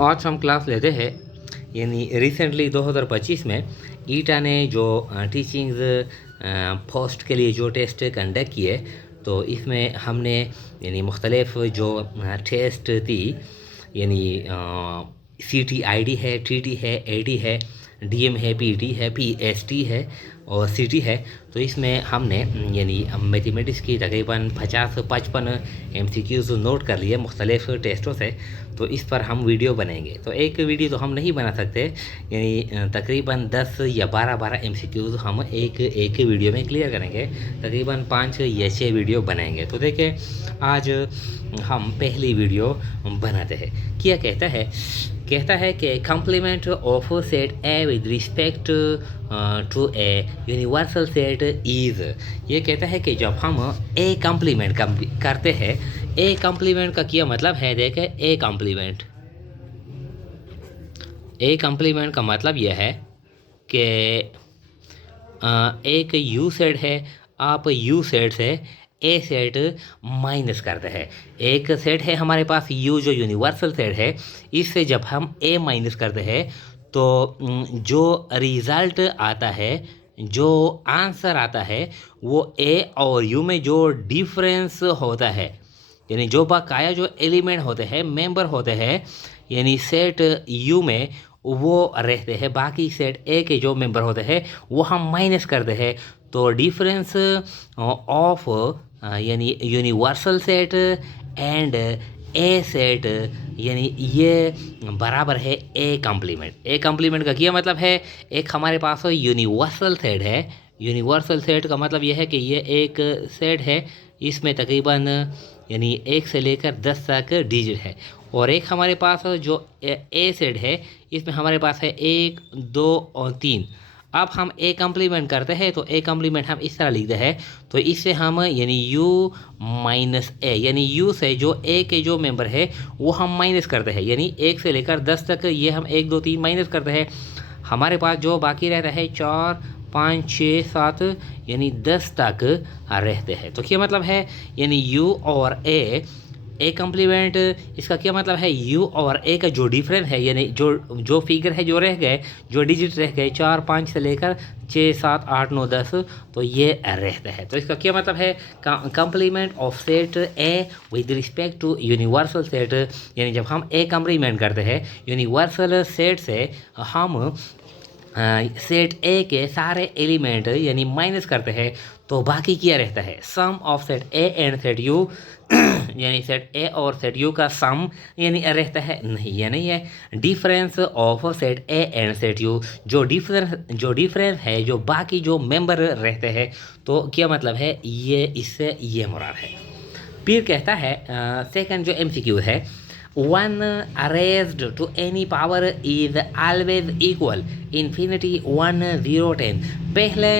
आज हम क्लास लेते हैं यानी रिसेंटली 2025 में ईटा ने जो टीचिंग पोस्ट के लिए जो टेस्ट कंडक्ट किए, तो इसमें हमने यानी मुख्तलिफ जो टेस्ट थी यानी CTID है, TT है, AD है, DM है, PT है, PST है और CT है। तो इसमें हमने यानी मैथमेटिक्स की तकरीबन 50-55 MCQs नोट कर लिए मुख्तलिफ टेस्टों से। तो इस पर हम वीडियो बनाएंगे। तो एक वीडियो तो हम नहीं बना सकते, यानी तकरीबन 10 या 12 MCQs हम एक वीडियो में क्लियर करेंगे। तकरीबन 5 या 6 वीडियो बनाएंगे। तो देखिए आज हम पहली वीडियो बनाते हैं। क्या कहता है कि complement of set A with respect to a universal set is. ये कहता है कि जब हम ए कंप्लीमेंट करते हैं, ए कंप्लीमेंट का क्या मतलब है, देखें ए कंप्लीमेंट का मतलब यह है कि एक यू सेट है, आप यू सेट से ए सेट माइनस करते हैं। एक सेट है हमारे पास यू जो यूनिवर्सल सेट है, इससे जब हम ए माइनस करते हैं तो जो रिज़ल्ट आता है, जो आंसर आता है, वो ए और यू में जो डिफरेंस होता है, यानी जो बकाया जो एलिमेंट होते हैं, मेंबर होते हैं, यानी सेट यू में वो रहते हैं, बाकी सेट ए के जो मेंबर होते हैं वो हम माइनस करते हैं। तो डिफरेंस ऑफ यानी universal set and A set यानी ये बराबर है ए कंप्लीमेंट का क्या मतलब है, एक हमारे पास यूनिवर्सल सेट है। यूनिवर्सल सेट का मतलब यह है कि ये एक सेट है, इसमें तकरीबन यानी 1 से लेकर 10 तक डिजिट है। और एक हमारे पास जो ए सेट है, इसमें हमारे पास है 1, 2 और 3। अब हम ए कंप्लीमेंट करते हैं तो ए कंप्लीमेंट हम इस तरह लिखते हैं। तो इससे हम यानी यू माइनस ए, यानी यू से जो ए के जो मेंबर है वो हम माइनस करते हैं, यानी 1 से लेकर 10 तक ये हम 1, 2, 3 माइनस करते हैं। हमारे पास जो बाकी रहता है 4, 5, 6, 7 यानी 10 तक रहते हैं। तो क्या मतलब है, यानी यू और ए कंप्लीमेंट, इसका क्या मतलब है, यू और ए का जो डिफरेंस है, यानी जो फिगर है जो रह गए, जो डिजिट रह गए 4, 5 से लेकर 6, 7, 8, 9, 10, तो ये रहता है। तो इसका क्या मतलब है, complement of set A with respect to universal set, यानी जब हम ए कंप्लीमेंट करते हैं यूनिवर्सल सेट से, हम सेट ए के सारे एलिमेंट यानी माइनस करते हैं, तो बाकी क्या रहता है, sum of set A and set U यानी सेट ए और सेट यू का सम यानी रहता है, नहीं ये नहीं है। Difference of set A and set you, जो डिफरेंस है, जो बाकी जो मेंबर रहते हैं, तो क्या मतलब है, ये इससे ये मुराद है। फिर कहता है सेकंड जो MCQ है, 1 raised to any power is always equal infinity 1, 0, 10। पहले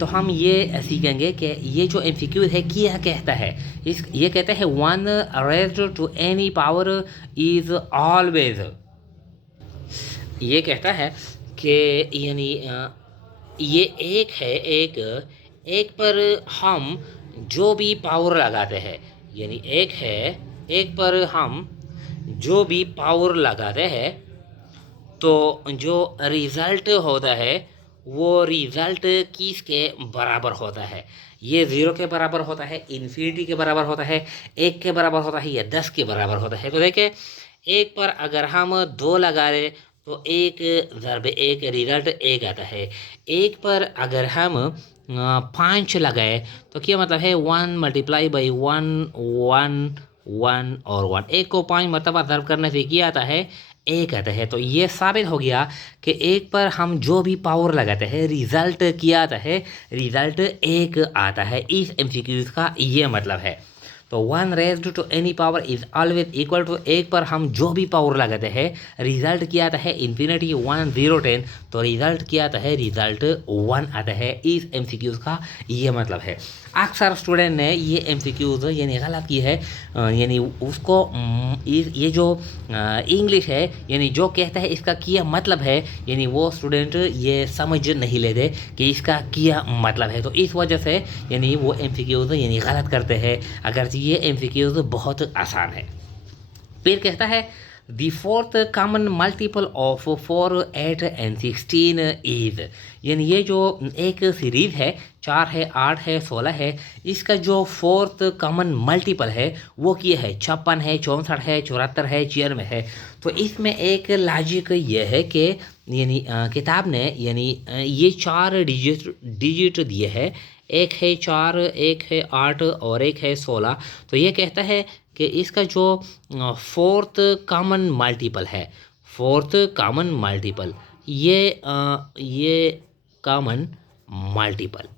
तो हम ये सीखेंगे कि ये जो MCQ है क्या कहता है। ये कहता है 1 raised to any power is always, ये कहता है कि यानी ये एक है, एक पर हम जो भी पावर लगाते हैं, यानी एक है, एक पर हम जो भी पावर लगाते हैं तो जो रिज़ल्ट होता है वो रिज़ल्ट किसके बराबर होता है, ये 0 के बराबर होता है, इन्फिनिटी के बराबर होता है, 1 के बराबर होता है, या 10 के बराबर होता है। तो देखिए एक पर अगर हम 2 लगा रहे तो 1 ज़रब 1 रिज़ल्ट 1 आता है। एक पर अगर हम 5 लगाए तो क्या मतलब है, 1 मल्टीप्लाई बाई 1, 1, 1 और 1, 1 को 5 मरतबा ज़र्ब करने से क्या आता है, 1 आता है। तो ये साबित हो गया कि एक पर हम जो भी पावर लगाते हैं रिज़ल्ट क्या आता है, रिज़ल्ट 1 आता है। इस MCQ का ये मतलब है। तो 1 raised to any power is always equal to, एक पर हम जो भी पावर लगाते हैं रिज़ल्ट क्या आता है, इन्फिनिटी 1, 0, 10, तो रिज़ल्ट क्या आता है, रिज़ल्ट 1 आता है। इस MCQ का ये मतलब है। अक्सर स्टूडेंट ने ये MCQ यानी गलत की है, यानी उसको ये जो इंग्लिश है यानी जो कहता है इसका क्या मतलब है, यानी वो स्टूडेंट ये समझ नहीं लेते कि इसका क्या मतलब है। तो इस वजह से यानी वो MCQ यानी गलत करते हैं, अगर ये MCQ बहुत आसान है। फिर कहता है the fourth common multiple of 4, 8 and 16 is, यानी ये जो एक सीरीज है 4 है 8 है 16 है, इसका जो फोर्थ कॉमन मल्टीपल है वो क्या है 56 है 64 है 74 है 96 है। तो इसमें एक लॉजिक ये है कि यानी किताब ने यानी ये 4 डिजिट दिए है, एक है 4, एक है 8 और एक है 16। तो ये कहता है कि इसका जो फोर्थ कॉमन मल्टीपल है, फोर्थ कॉमन मल्टीपल ये कॉमन मल्टीपल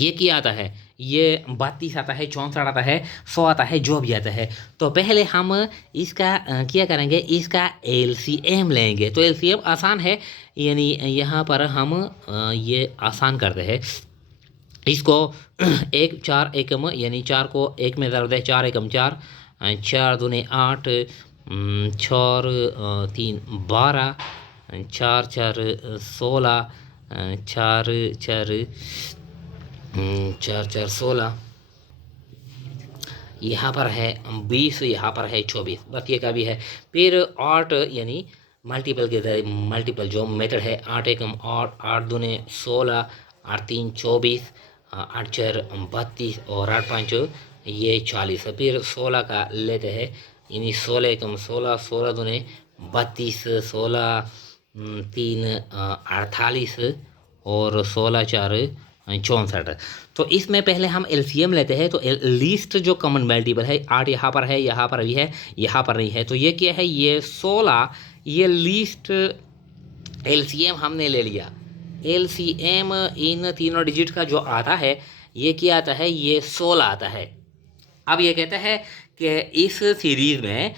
ये क्या आता है, ये 32 आता है 64 आता है 100 आता है, जो भी आता है। तो पहले हम इसका क्या करेंगे, इसका एलसीएम लेंगे। तो एलसीएम आसान है, यानी यहाँ पर हम ये आसान करते हैं इसको। 1 4 एकम, यानी 4 को 1 में ज़रूरत है, 4 एकम 4, 4 दूने 8, 4 3 12, 4 4 16, 4 4 4 4 16, यहाँ पर है 20, यहाँ पर है 24, बस ये का भी है। फिर 8 यानी मल्टीपल के मल्टीपल जो मेथड है, 8 एकम 8, 8 दूने 16, 8 3 24, 8 4 32 और 8 5 ये 40। फिर 16 का लेते हैं, यानी 16 एकम 16, 16 दूने 32, 16 3 48 और 16 4 64। तो इसमें पहले हम एलसीएम लेते हैं। तो लीस्ट जो कॉमन मल्टीपल है 8 यहाँ पर है, यहाँ पर भी है, यहाँ पर नहीं है। तो ये क्या है, ये 16, ये लीस्ट एलसीएम हमने ले लिया। एलसीएम इन तीनों डिजिट का जो आता है ये क्या आता है, ये 16 आता है। अब ये कहता है कि इस सीरीज में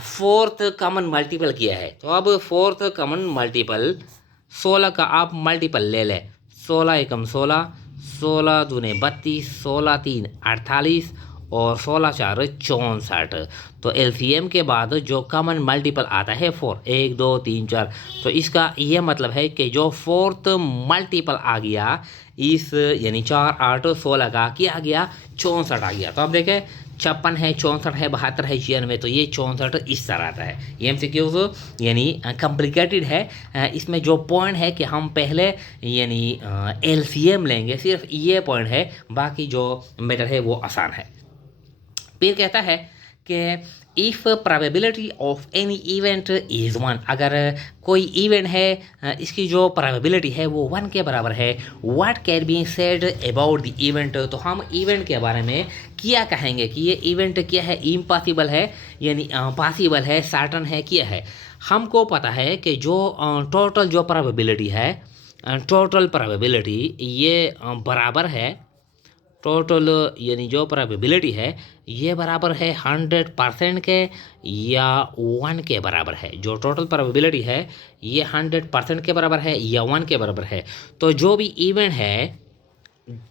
फोर्थ कॉमन मल्टीपल किया है। तो अब फोर्थ कॉमन मल्टीपल 16 का आप मल्टीपल ले लें, 16 एकम 16, 16 दूने 32, 16 3 48 और 16 4 64। तो एलसीएम के बाद जो कॉमन मल्टीपल आता है 4, 1 2 3 4। तो इसका ये मतलब है कि जो फोर्थ मल्टीपल आ गया इस यानी 4 8 16 का क्या आ गया, 64 आ गया। तो अब देखें 56 है 64 है 72 है 96। तो ये 64 इस तरह आता है। ये एमसीक्यूज यानी कॉम्प्लिकेटेड है। इसमें जो पॉइंट है कि हम पहले यानी एलसीएम लेंगे, सिर्फ ये पॉइंट है, बाकी जो मेथड है वो आसान है। फिर कहता है कि if probability of any event is 1, अगर कोई इवेंट है इसकी जो प्रोबेबिलिटी है वो 1 के बराबर है, what can be said about the event. तो हम इवेंट के बारे में क्या कहेंगे कि ये इवेंट क्या है, इम्पॉसिबल है यानी पॉसिबल है, सर्टन है, क्या है। हमको पता है कि जो टोटल जो प्रोबेबिलिटी है, टोटल प्रोबेबिलिटी ये बराबर है, टोटल यानी जो प्रोबेबिलिटी है ये बराबर है 100% के या 1 के बराबर है। जो टोटल प्रोबेबिलिटी है ये 100% के बराबर है या 1 के बराबर है। तो जो भी इवेंट है,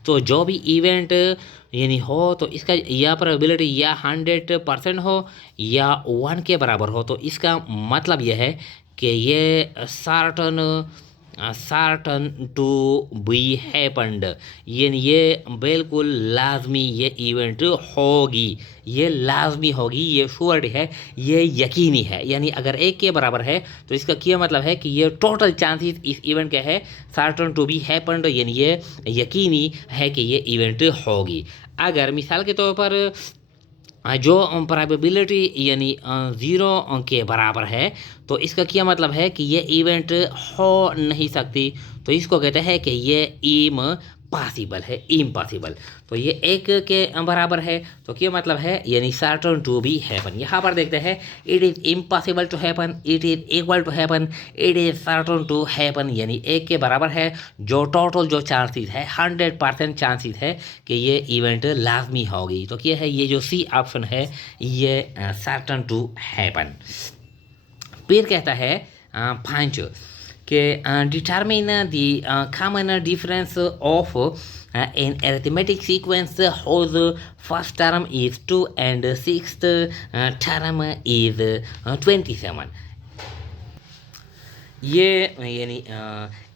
तो जो भी इवेंट यानी हो, तो इसका या प्रोबेबिलिटी या 100% हो या 1 के बराबर हो। तो इसका मतलब यह है कि ये सर्टन टू बी हैपन्ड, यानी ये बिल्कुल लाजमी ये इवेंट होगी, ये लाजमी होगी, ये श्योरिटी है, ये यकीनी है। यानी अगर 1 के बराबर है तो इसका क्या मतलब है कि ये टोटल चांसेस इस इवेंट के है सर्टन टू बी हैपन्ड, यानी ये यकीनी है कि ये इवेंट होगी। अगर मिसाल के तौर पर जो प्रोबेबिलिटी यानी 0 के बराबर है, तो इसका क्या मतलब है कि ये इवेंट हो नहीं सकती। तो इसको कहते हैं कि ये इम्पॉसिबल है, इम्पॉसिबल। तो ये 1 के बराबर है, तो क्या मतलब है, यानी सर्टन टू बी हैपन। यहाँ पर देखते हैं, it is impossible to happen, it is equal to happen, it is certain to happen, यानी 1 के बराबर है। जो टोटल जो चांसेस है 100% चांसेस है कि ये इवेंट लाजमी होगी। तो क्या है, ये जो सी ऑप्शन है ये सर्टन टू हैपन। फिर कहता है 5 कि determine the common difference of in arithmetic sequence whose first term is 2 and sixth term is 27। ये यानी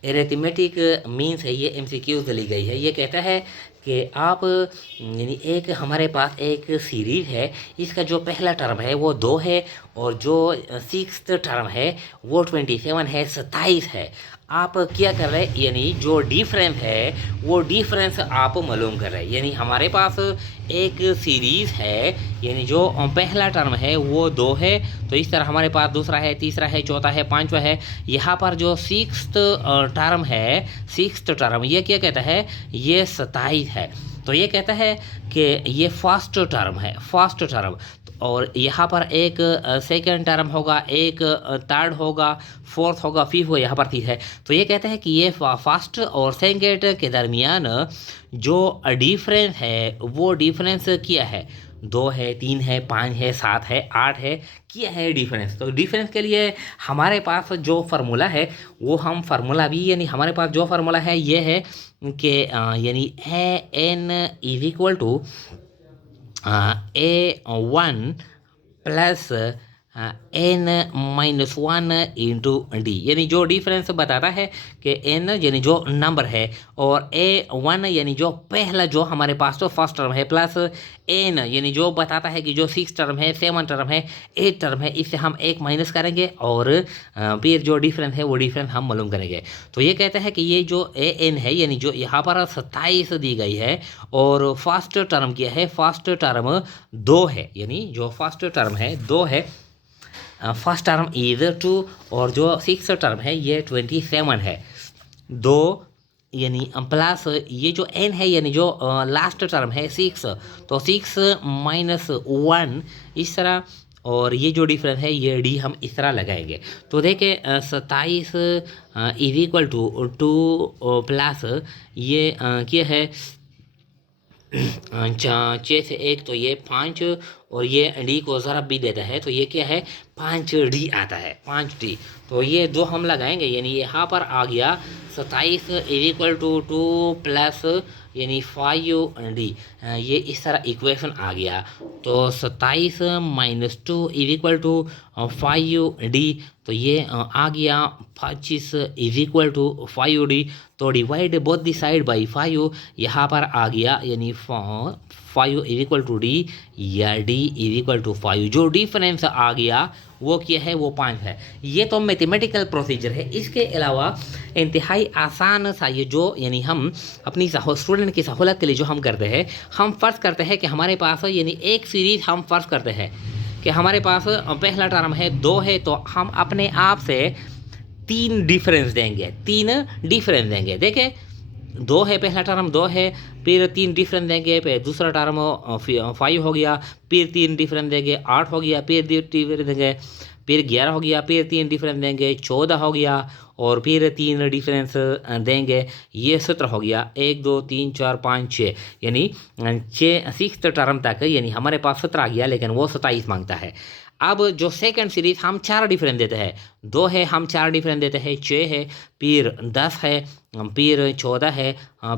एरिथमेटिक मीन्स है, ये एमसीक्यू से ली गई है। ये कहता है कि आप यानी एक हमारे पास एक सीरीज है, इसका जो पहला टर्म है वो 2 है और जो सिक्स्थ टर्म है वो 27 है, 27 है। आप क्या कर रहे हैं, यानी जो डिफरेंस है वो डिफरेंस आप मालूम कर रहे हैं। यानी हमारे पास एक सीरीज़ है, यानी जो पहला टर्म है वो 2 है, तो इस तरह हमारे पास दूसरा है, तीसरा है, चौथा है, पांचवा है। यहाँ पर जो सिक्स्थ टर्म है, सिक्स्थ टर्म ये क्या कहता है, ये 27 है। तो ये कहता है कि ये फर्स्ट टर्म है, फर्स्ट टर्म। और यहाँ पर एक सेकंड टर्म होगा, एक थर्ड होगा, फोर्थ होगा, फिफ्थ होगा, यहाँ पर ठीक है। तो ये कहते हैं कि ये फर्स्ट और सेकंड के दरमियान जो डिफरेंस है वो डिफरेंस क्या है, 2 है, 3 है, 5 है, 7 है, 8 है, क्या है डिफरेंस। तो डिफरेंस के लिए हमारे पास जो फार्मूला है वो हम फार्मूला भी, यानी हमारे पास जो फार्मूला है ये है कि यानी a n is equal to A1 plus n-1 into D, यानी जो डिफरेंस बताता है कि n यानी जो नंबर है और A1 यानी जो पहला जो हमारे पास तो फर्स्ट टर्म है, प्लस n यानी जो बताता है कि जो 6 टर्म है, 7 टर्म है, 8 टर्म है, इससे हम एक माइनस करेंगे और फिर जो डिफरेंस है वो डिफरेंस हम मालूम करेंगे। तो ये कहते हैं कि ये जो an है, यानी जो यहाँ पर 27 दी गई है और फर्स्ट टर्म क्या है, फर्स्ट टर्म 2 है, यानी जो फर्स्ट टर्म है 2 है, फर्स्ट टर्म इज 2 और जो सिक्स टर्म है ये 27 है, 2 यानी प्लस ये जो n है, यानी जो लास्ट टर्म है 6, तो 6 माइनस 1 इस तरह, और ये जो डिफरेंस है ये डी हम इस तरह लगाएंगे। तो देखें 27 इज इक्वल टू 2 प्लस ये क्या है 6 से 1, तो ये 5 और ये डी को ज़रब भी देता है, तो ये क्या है 5D आता है, 5D। तो ये जो हम लगाएंगे, यानी यहाँ पर आ गया 27 इज इक्वल टू 2 प्लस यानी 5D, ये इस तरह इक्वेशन आ गया। तो 27 minus 2 is equal to 5D, तो ये आ गया 25 इज इक्वल टू 5D। तो divide both the side by 5, यहाँ पर आ गया यानी 5 इज इक्वल टू डी या डी इज इक्वल टू 5। जो डिफरेंस आ गया वो क्या है, वो 5 है। ये तो मैथमेटिकल प्रोसीजर है। इसके अलावा इंतहाई आसान सा ये जो, यानी हम अपनी स्टूडेंट की सहूलत के लिए जो हम करते हैं, हम फ़र्ज़ करते हैं कि हमारे पास यानी एक सीरीज़ हम फ़र्ज़ करते हैं कि हमारे पास पहला टर्म है 2 है, तो हम अपने आप से 3 डिफरेंस देंगे, 3 डिफरेंस देंगे। देखें 2 है, पहला टर्म 2 है, फिर 3 डिफरेंस देंगे, फिर दूसरा टर्म 5 हो गया, फिर 3 डिफरेंस देंगे 8 हो गया, फिर डिफरेंस देंगे, फिर 11 हो गया, फिर 3 डिफरेंस देंगे 14 हो गया, और फिर 3 डिफरेंस देंगे, ये 17 हो गया। 1 2 3 4 5 6, यानी 6 टर्म तक यानी हमारे पास 17 आ गया, लेकिन वो 27 मांगता है। अब जो सेकंड सीरीज हम 4 डिफरेंस देते हैं, 2 है हम 4 डिफरेंस देते हैं, 6 है, फिर 10 है, फिर 14 है,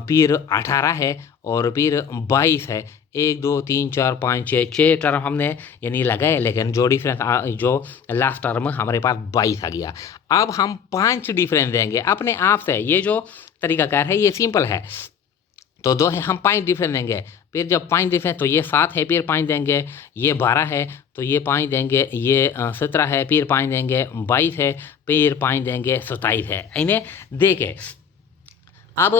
फिर 18 है, और फिर 22 है। 1 2 3 4 5 6 टर्म हमने यानी लगाए, लेकिन जो डिफरेंस जो लास्ट टर्म हमारे पास 22 आ गया। अब हम 5 डिफरेंस देंगे अपने आप से। ये जो तरीकाकार है ये सिंपल है। तो 2 है हम 5 डिफरेंस देंगे, फिर जब 5 डिफरेंस तो ये 7 है, फिर 5 देंगे, ये 12 है तो ये 5 देंगे, ये 17 है, फिर 5 देंगे, 22 है, फिर 5 देंगे, 27 है। इन्हें देखे अब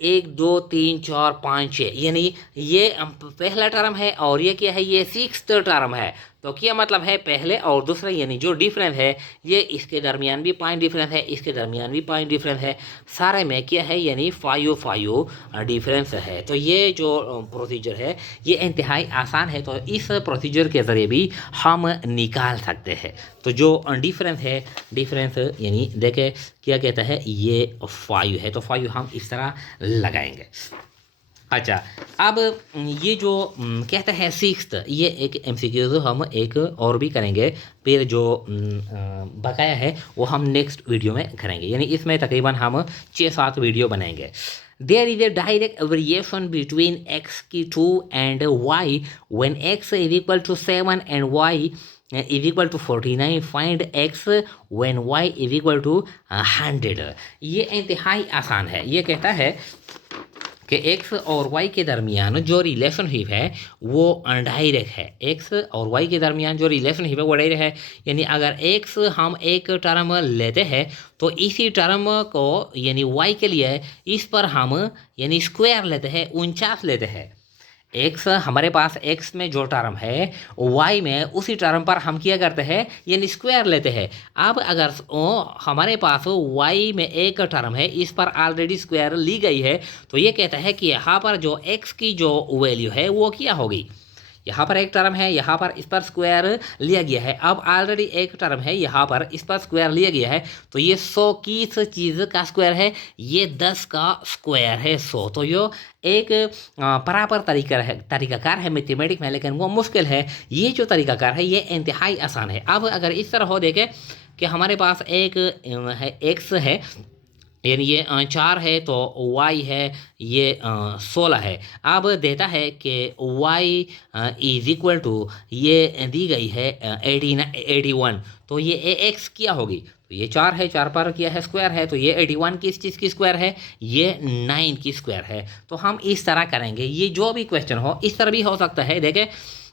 1 2 3 4 5 6, यानी ये पहला टर्म है और ये क्या है, ये सिक्स्थ टर्म है। तो क्या मतलब है, पहले और दूसरे यानी जो डिफरेंस है ये इसके दरमियान भी 5 डिफरेंस है, इसके दरमियान भी 5 डिफरेंस है, सारे में क्या है यानी 5 डिफरेंस है। तो ये जो प्रोसीजर है ये इंतहाई आसान है। तो इस प्रोसीजर के ज़रिए भी हम निकाल सकते हैं। तो जो डिफरेंस है, डिफरेंस यानी देखे क्या कहता है, ये 5 है, तो 5 हम इस तरह लगाएंगे। अच्छा, अब ये जो कहते हैं सिक्स्थ, ये एक MCQ हम एक और भी करेंगे, फिर जो बकाया है वो हम नेक्स्ट वीडियो में करेंगे, यानी इसमें तकरीबन हम 6-7 वीडियो बनाएंगे। There is a direct variation between x की 2 and y when x is equal to 7 and y is equal to 49. Find x when y is equal to 100। ये इंतहाई आसान है। ये कहता है कि एक्स और वाई के दरमियान जो रिलेशनशिप है वो डायरेक्ट है। एक्स और वाई के दरमियान जो रिलेशनशिप है वो डायरेक्ट है, यानी अगर एक्स हम एक टर्म लेते हैं तो इसी टर्म को यानी वाई के लिए इस पर हम यानी स्क्वायर लेते हैं, 49 लेते हैं। एक्स हमारे पास एक्स में जो टर्म है वाई में उसी टर्म पर हम क्या करते हैं यानी स्क्वायर लेते हैं। अब अगर हमारे पास वाई में एक टर्म है, इस पर ऑलरेडी स्क्वायर ली गई है, तो ये कहता है कि यहाँ पर जो एक्स की जो वैल्यू है वो क्या होगी। यहाँ पर एक टर्म है, यहाँ पर इस पर स्क्वायर लिया गया है। अब ऑलरेडी एक टर्म है, यहाँ पर इस पर स्क्वायर लिया गया है, तो ये 100 किस चीज़ का स्क्वायर है, ये 10 का स्क्वायर है 100। तो ये एक बराबर तरीकाकार है मैथमेटिक्स में, लेकिन वो मुश्किल है। ये जो तरीकाकार है ये इंतहाई आसान है। अब अगर इस तरह हो देखें कि हमारे पास एक है एक्स है, यानी ये 4 है, तो y है ये 16 है। अब देता है कि y इज इक्वल टू ये दी गई है 81, तो ये एक्स क्या होगी, तो ये 4 है, 4 पर क्या है स्क्वायर है, तो ये 81 किस चीज़ की स्क्वायर है, ये 9 की स्क्वायर है। तो हम इस तरह करेंगे, ये जो भी क्वेश्चन हो इस तरह भी हो सकता है। देखें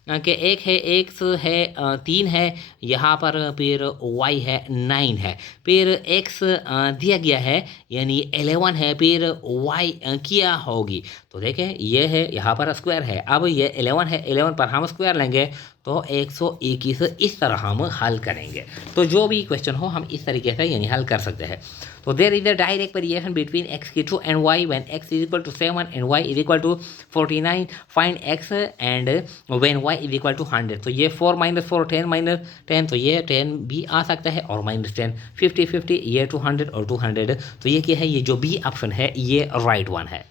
कि एक है एक्स है 3 है, यहाँ पर फिर वाई है 9 है, फिर एक्स दिया गया है यानी 11 है, फिर वाई क्या होगी, तो देखें ये है यहाँ पर स्क्वायर है। अब ये 11 है, 11 पर हम स्क्वायर लेंगे तो 121। इस तरह हम हल करेंगे। तो जो भी क्वेश्चन हो हम इस तरीके से यानी हल कर सकते हैं। तो there is a direct variation between x की two and y when x is equal to 7 and y is equal to 49। Find x and when y is equal to 100। तो ये 4 - 4 10 - 10, तो ये 10 भी आ सकता है, और -10 50 ये 200 और 200। तो ये क्या है, ये जो बी ऑप्शन है ये राइट वन है।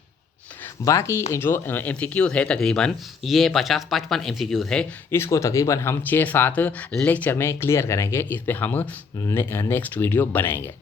बाकी जो MCQs है तकरीबन ये 50-55 MCQs है, इसको तकरीबन हम 6-7 लेक्चर में क्लियर करेंगे। इस पे हम नेक्स्ट वीडियो बनाएंगे।